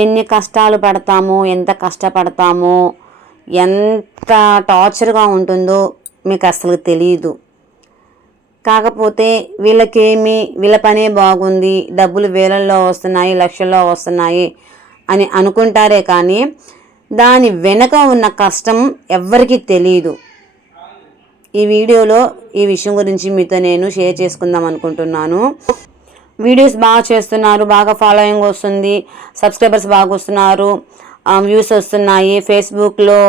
ఎన్ని కష్టాలు పడతామో, ఎంత కష్టపడతామో, ఎంత టార్చర్గా ఉంటుందో మీకు అసలు తెలియదు. కాకపోతే వీళ్ళ పనే బాగుంది, డబ్బులు వేలల్లో వస్తున్నాయి, లక్షల్లో వస్తున్నాయి అని అనుకుంటారే కానీ దాని వెనక ఉన్న కష్టం ఎవ్వరికీ తెలియదు. ఈ వీడియోలో ఈ విషయం గురించి మీతో నేను షేర్ చేసుకుందాం అనుకుంటున్నాను. వీడియోస్ బాగా చేస్తున్నారు, బాగా ఫాలోయింగ్ వస్తుంది, సబ్స్క్రైబర్స్ బాగా వస్తున్నారు, వ్యూస్ వస్తున్నాయి, ఫేస్బుక్లో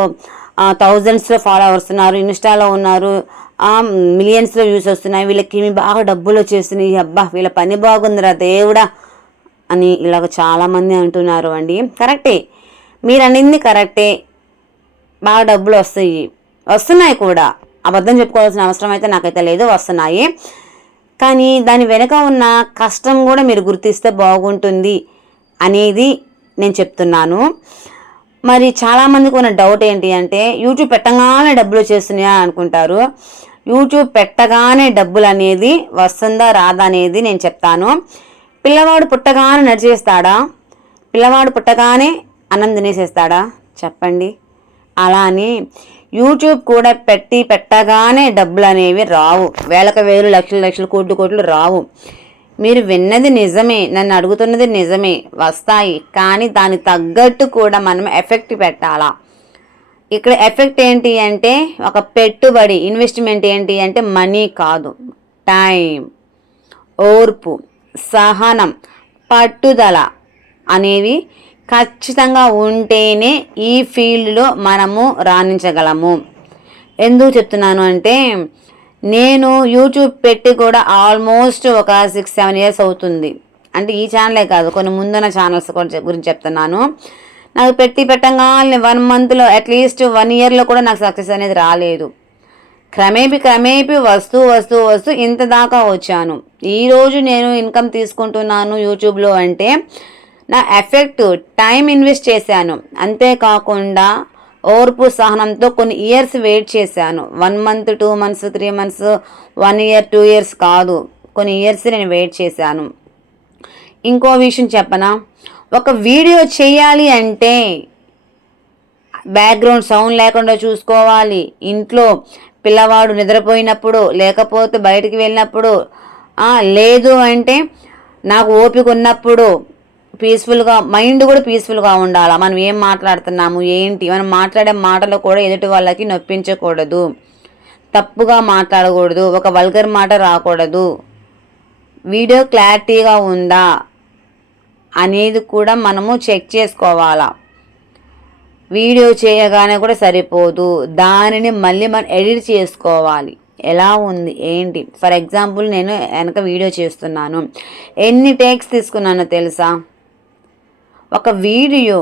థౌజండ్స్లో ఫాలోవర్స్ ఉన్నారు, ఇన్స్టాలో ఉన్నారు, మిలియన్స్లో వ్యూస్ వస్తున్నాయి, వీళ్ళకి బాగా డబ్బులు వచ్చేస్తున్నాయి, అబ్బా వీళ్ళ పని బాగుందిరా దేవుడా అని ఇలాగ చాలామంది అంటున్నారు అండి. కరెక్టే, మీరు అనింది కరెక్టే, బాగా డబ్బులు వస్తున్నాయి కూడా, అబద్ధం చెప్పుకోవాల్సిన అవసరం అయితే నాకైతే లేదు, వస్తున్నాయి. కానీ దాని వెనుక ఉన్న కష్టం కూడా మీరు గుర్తిస్తే బాగుంటుంది అనేది నేను చెప్తున్నాను. మరి చాలామందికి ఉన్న డౌట్ ఏంటి అంటే యూట్యూబ్ పెట్టగానే డబ్బులు వచ్చేస్తున్నాయా అనుకుంటారు. యూట్యూబ్ పెట్టగానే డబ్బులు అనేది వస్తుందా రాదా అనేది నేను చెప్తాను. పిల్లవాడు పుట్టగానే నడిచేస్తాడా? పిల్లవాడు పుట్టగానే అన్నం తినేసేస్తాడా? చెప్పండి. అలా అని యూట్యూబ్ కూడా పెట్టగానే డబ్బులు అనేవి రావు, వేలకు వేలు, లక్షలు లక్షలు, కోట్లు కోట్లు రావు. మీరు విన్నది నిజమే, నన్ను అడుగుతున్నది నిజమే, వస్తాయి. కానీ దానికి తగ్గట్టు కూడా మనం ఎఫెక్ట్ పెట్టాలా. ఇక్కడ ఎఫెక్ట్ ఏంటి అంటే ఒక పెట్టుబడి, ఇన్వెస్ట్మెంట్ ఏంటి అంటే మనీ కాదు, టైం, ఓర్పు, సహనం, పట్టుదల అనేవి ఖచ్చితంగా ఉంటేనే ఈ ఫీల్డ్లో మనము రాణించగలము. ఎందుకు చెప్తున్నాను అంటే నేను యూట్యూబ్ పెట్టి కూడా ఆల్మోస్ట్ ఒక 6-7 years అవుతుంది. అంటే ఈ ఛానలే కాదు, కొన్ని ముందున్న ఛానల్స్ గురించి చెప్తున్నాను. నాకు పెట్టంగానే 1 monthలో అట్లీస్ట్ 1 yearలో కూడా నాకు సక్సెస్ అనేది రాలేదు. క్రమేపీ వస్తూ ఇంత దాకా వచ్చాను. ఈరోజు నేను ఇన్కమ్ తీసుకుంటున్నాను యూట్యూబ్లో అంటే నా ఎఫెక్ట్, టైం ఇన్వెస్ట్ చేశాను. అంతేకాకుండా ఓర్పు సహనంతో కొన్ని ఇయర్స్ వెయిట్ చేశాను. 1 month, 2 months, 3 months, 1 year, 2 years కాదు, కొన్ని ఇయర్స్ నేను వెయిట్ చేశాను. ఇంకో విషయం చెప్పనా, ఒక వీడియో చేయాలి అంటే బ్యాక్గ్రౌండ్ సౌండ్ లేకుండా చూసుకోవాలి. ఇంట్లో పిల్లవాడు నిద్రపోయినప్పుడు, లేకపోతే బయటికి వెళ్ళినప్పుడు, లేదు అంటే నాకు ఓపిక ఉన్నప్పుడు పీస్ఫుల్గా, మైండ్ కూడా పీస్ఫుల్గా ఉండాలి. మనం ఏం మాట్లాడుతున్నాము ఏంటి, మనం మాట్లాడే మాటలు కూడా ఎదుటి వాళ్ళకి నొప్పించకూడదు, తప్పుగా మాట్లాడకూడదు, ఒక వల్గర్ మాట రాకూడదు, వీడియో క్లారిటీగా ఉందా అనేది కూడా మనము చెక్ చేసుకోవాలా. వీడియో చేయగానే కూడా సరిపోదు, దానిని మళ్ళీ మనం ఎడిట్ చేసుకోవాలి. ఎలా ఉంది ఏంటి, ఫర్ ఎగ్జాంపుల్ నేను వెనక వీడియో చేస్తున్నాను, ఎన్ని టేక్స్ తీసుకున్నానో తెలుసా? ఒక వీడియో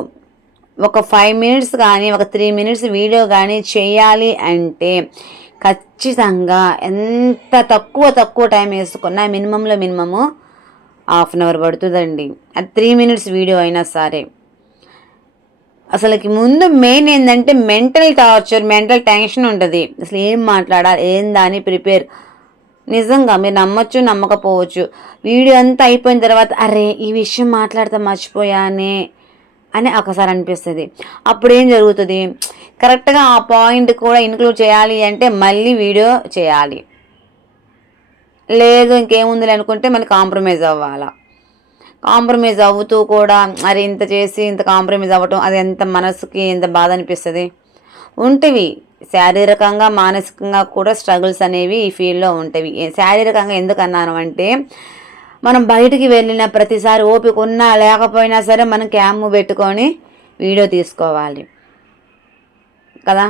ఒక 5 minutes కానీ ఒక 3 minutes వీడియో కానీ చేయాలి అంటే ఖచ్చితంగా ఎంత తక్కువ టైం వేసుకున్నా మినిమము 1/2 hour పడుతుందండి. అది 3 minutes వీడియో అయినా సరే. అసలుకి ముందు మెయిన్ ఏంటంటే మెంటల్ టార్చర్, మెంటల్ టెన్షన్ ఉంటుంది. అసలు ఏం మాట్లాడాలి ఏందని ప్రిపేర్. నిజంగా మీరు నమ్మచ్చు నమ్మకపోవచ్చు, వీడియో అంతా అయిపోయిన తర్వాత అరే ఈ విషయం మాట్లాడితే మర్చిపోయానే అని ఒకసారి అనిపిస్తుంది. అప్పుడు ఏం జరుగుతుంది, కరెక్ట్గా ఆ పాయింట్ కూడా ఇంక్లూడ్ చేయాలి అంటే మళ్ళీ వీడియో చేయాలి. లేదు ఇంకేముంది అనుకుంటే మళ్ళీ కాంప్రమైజ్ అవ్వాలా. కాంప్రమైజ్ అవుతూ కూడా అరే ఇంత చేసి ఇంత కాంప్రమైజ్ అవ్వటం, అది ఎంత మనసుకి ఎంత బాధ అనిపిస్తుంది. ఉంటవి శారీరకంగా మానసికంగా కూడా స్ట్రగుల్స్ అనేవి ఈ ఫీల్డ్లో ఉంటవి. శారీరకంగా ఎందుకు అన్నాను అంటే మనం బయటికి వెళ్ళిన ప్రతిసారి ఓపిక ఉన్నా లేకపోయినా సరే మనం క్యామ్ పెట్టుకొని వీడియో తీసుకోవాలి కదా,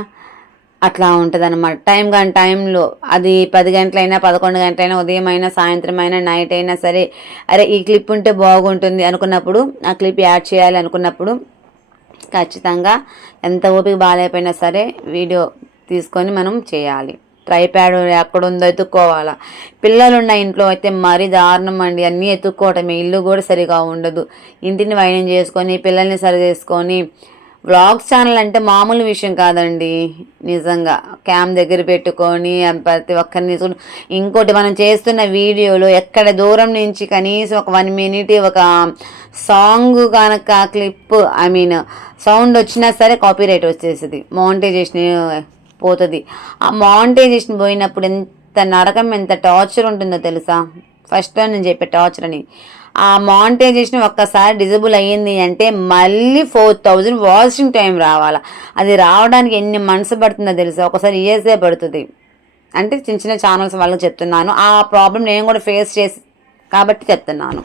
అట్లా ఉంటుంది అన్నమాట. టైంలో అది 10 గంటలైనా 11 గంటలైనా, ఉదయం అయినా సాయంత్రం అయినా నైట్ అయినా సరే, అరే ఈ క్లిప్ ఉంటే బాగుంటుంది అనుకున్నప్పుడు, ఆ క్లిప్ యాడ్ చేయాలి అనుకున్నప్పుడు ఖచ్చితంగా ఎంత ఓపిక బాగాలేకపోయినా సరే వీడియో తీసుకొని మనం చేయాలి. ట్రైప్యాడ్ ఎక్కడుందో ఎత్తుక్కోవాలా. పిల్లలున్న ఇంట్లో అయితే మరీ దారుణం అండి, అన్నీ ఎత్తుక్కోవటమే. ఇల్లు కూడా సరిగా ఉండదు. ఇంటిని వైనం చేసుకొని పిల్లల్ని సరి చేసుకొని వ్లాగ్స్ ఛానల్ అంటే మామూలు విషయం కాదండి. నిజంగా క్యామ్ దగ్గర పెట్టుకొని ప్రతి ఒక్కరిని ఇంకోటి మనం చేస్తున్న వీడియోలో ఎక్కడ దూరం నుంచి కనీసం ఒక 1 minute ఒక సాంగ్ కనుక క్లిప్ సౌండ్ వచ్చినా సరే కాపీరైట్ వచ్చేసింది, మానిటైజేషన్ పోతుంది. ఆ మానిటైజేషన్ పోయినప్పుడు ఎంత నరకం, ఎంత టార్చర్ ఉంటుందో తెలుసా. ఫస్ట్లో నేను చెప్పే టార్చర్ అని. ఆ మానిటైజేషన్ ఒక్కసారి డిజబుల్ అయ్యింది అంటే మళ్ళీ 4000 వాచింగ్ టైం రావాలా. అది రావడానికి ఎన్ని మంత్స్ పడుతుందో తెలుసా, ఒకసారి ఇయర్సే పడుతుంది. అంటే చిన్న చిన్న ఛానల్స్ వాళ్ళకి చెప్తున్నాను, ఆ ప్రాబ్లం నేను కూడా ఫేస్ చేసి కాబట్టి చెప్తున్నాను.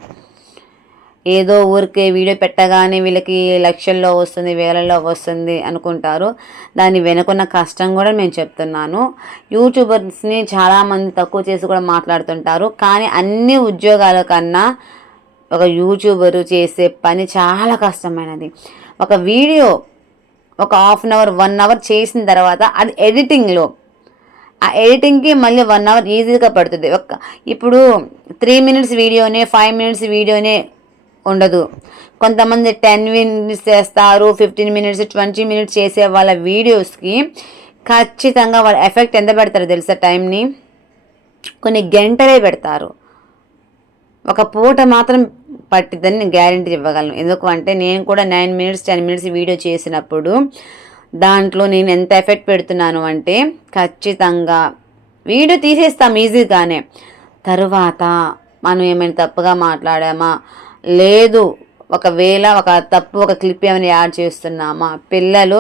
ఏదో ఊరికే వీడియో పెట్టగానే వీళ్ళకి లక్షల్లో వస్తుంది, వేలల్లో వస్తుంది అనుకుంటారు. దాని వెనుకున్న కష్టం కూడా నేను చెప్తున్నాను. యూట్యూబర్స్ని చాలామంది తక్కువ చేసి కూడా మాట్లాడుతుంటారు. కానీ అన్ని ఉద్యోగాల కన్నా ఒక యూట్యూబరు చేసే పని చాలా కష్టమైనది. ఒక వీడియో ఒక 1/2 hour 1 hour చేసిన తర్వాత అది ఎడిటింగ్లో, ఆ ఎడిటింగ్కి మళ్ళీ 1 hour ఈజీగా పడుతుంది. ఇప్పుడు 3 minutes వీడియోనే 5 minutes వీడియోనే ఉండదు. కొంతమంది 10 minutes చేస్తారు, 15 minutes 20 minutes చేసే వాళ్ళ వీడియోస్కి ఖచ్చితంగా వాళ్ళ ఎఫెక్ట్ ఎంత పెడతారో తెలుసా, టైంని కొన్ని గంటలే పెడతారు. ఒక పూట మాత్రం పట్టిద్దని నేను గ్యారంటీ ఇవ్వగలను. ఎందుకు అంటే నేను కూడా 9 minutes 10 minutes వీడియో చేసినప్పుడు దాంట్లో నేను ఎంత ఎఫెక్ట్ పెడుతున్నాను అంటే ఖచ్చితంగా వీడియో తీసేస్తాం ఈజీగానే. తరువాత మనం ఏమైనా తప్పుగా మాట్లాడామా, లేదు ఒకవేళ ఒక క్లిప్ ఏమైనా యాడ్ చేస్తున్నామా, పిల్లలు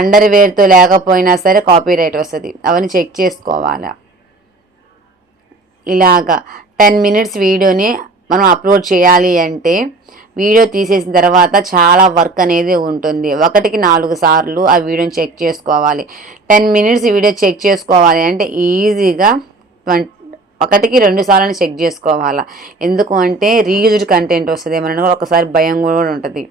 అండర్వేర్తో లేకపోయినా సరే కాపీరైట్ వస్తుంది, అవన్నీ చెక్ చేసుకోవాలా. ఇలాగా 10 minutes వీడియోని మనం అప్లోడ్ చేయాలి అంటే వీడియో తీసేసిన తర్వాత చాలా వర్క్ అనేది ఉంటుంది. 1కి 4 సార్లు ఆ వీడియోని చెక్ చేసుకోవాలి. 10 minutes వీడియో చెక్ చేసుకోవాలి అంటే ఈజీగా 1కి 2 సార్లు చెక్ చేసుకోవాలా. ఎందుకు అంటే రీయూజ్డ్ కంటెంట్ వస్తుంది ఏమన్నా ఒకసారి భయం కూడా ఉంటుంది.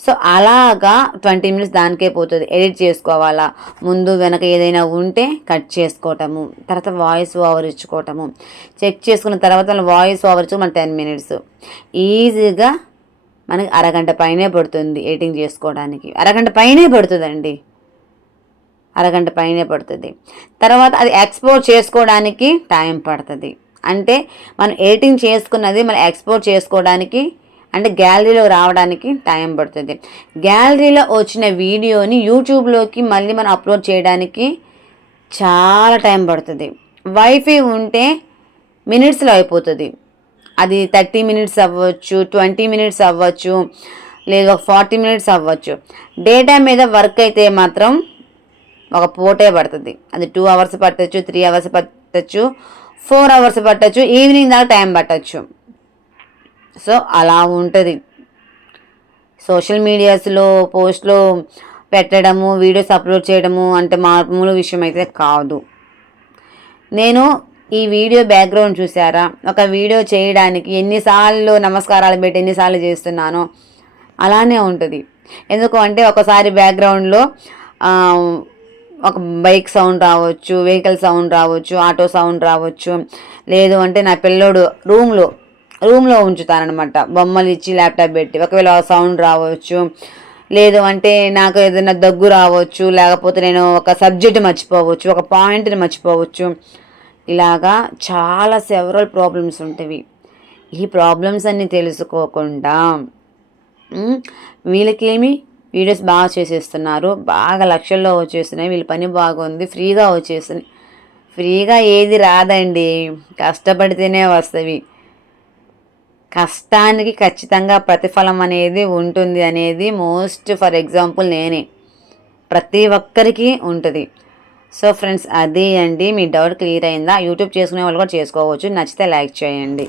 సో అలాగా 20 minutes దానికే పోతుంది. ఎడిట్ చేసుకోవాలా, ముందు వెనక ఏదైనా ఉంటే కట్ చేసుకోవటము, తర్వాత వాయిస్ ఓవర్ ఇచ్చుకోవటము, చెక్ చేసుకున్న తర్వాత వాయిస్ ఓవర్ ఇచ్చుకు మన 10 minutes ఈజీగా మనకి అరగంట పైనే పడుతుంది. ఎడిటింగ్ చేసుకోవడానికి అరగంట పైనే పడుతుందండి, అరగంట పైనే పడుతుంది. తర్వాత అది ఎక్స్పోర్ట్ చేసుకోవడానికి టైం పడుతుంది. అంటే మనం ఎడిటింగ్ చేసుకున్నది మనం ఎక్స్పోర్ట్ చేసుకోవడానికి అంటే గ్యాలరీలో రావడానికి టైం పడుతుంది. గ్యాలరీలో వచ్చిన వీడియోని యూట్యూబ్లోకి మళ్ళీ మనం అప్లోడ్ చేయడానికి చాలా టైం పడుతుంది. వైఫై ఉంటే మినిట్స్లో అయిపోతుంది. అది 30 minutes అవ్వచ్చు, 20 minutes అవ్వచ్చు, లేదు ఒక 40 minutes అవ్వచ్చు. డేటా మీద వర్క్ అయితే మాత్రం ఒక పూటే పడుతుంది. అది 2 hours పట్టచ్చు, 3 hours పట్టచ్చు, 4 hours పట్టచ్చు, ఈవినింగ్ దాకా టైం పట్టచ్చు. సో అలా ఉంటుంది. సోషల్ మీడియాస్లో పోస్ట్లో పెట్టడము, వీడియోస్ అప్లోడ్ చేయడము అంటే మామూలు విషయం అయితే కాదు. నేను ఈ వీడియో బ్యాక్గ్రౌండ్ చూసారా, ఒక వీడియో చేయడానికి ఎన్నిసార్లు నమస్కారాలు పెట్టి ఎన్నిసార్లు చేస్తున్నానో అలానే ఉంటుంది. ఎందుకు అంటే ఒకసారి బ్యాక్గ్రౌండ్లో ఒక బైక్ సౌండ్ రావచ్చు, వెహికల్ సౌండ్ రావచ్చు, ఆటో సౌండ్ రావచ్చు, లేదు అంటే నా పిల్లోడు రూమ్లో ఉంచుతానమాట, బొమ్మలు ఇచ్చి ల్యాప్టాప్ పెట్టి, ఒకవేళ సౌండ్ రావచ్చు, లేదు అంటే నాకు ఏదైనా దగ్గు రావచ్చు, లేకపోతే నేను ఒక సబ్జెక్ట్ మర్చిపోవచ్చు, ఒక పాయింట్ని మర్చిపోవచ్చు. ఇలాగా చాలా సెవరల్ ప్రాబ్లమ్స్ ఉంటాయి. ఈ ప్రాబ్లమ్స్ అన్నీ తెలుసుకోకుండా వీళ్ళకేమి వీడియోస్ బాగా చేసేస్తున్నారు, బాగా లక్షల్లో వచ్చేస్తున్నాయి, వీళ్ళ పని బాగుంది, ఫ్రీగా వచ్చేస్తున్నాయి. ఫ్రీగా ఏది రాదండి, కష్టపడితేనే వస్తవి. కష్టానికి ఖచ్చితంగా ప్రతిఫలం అనేది ఉంటుంది అనేది మోస్ట్ ఫర్ ఎగ్జాంపుల్ నేనే, ప్రతి ఒక్కరికి ఉంటుంది. సో ఫ్రెండ్స్, అదే అండి, మీ డౌట్ క్లియర్ అయిందా? యూట్యూబ్ చేసుకునే వాళ్ళు కూడా చేసుకోవచ్చు. నచ్చితే లైక్ చేయండి.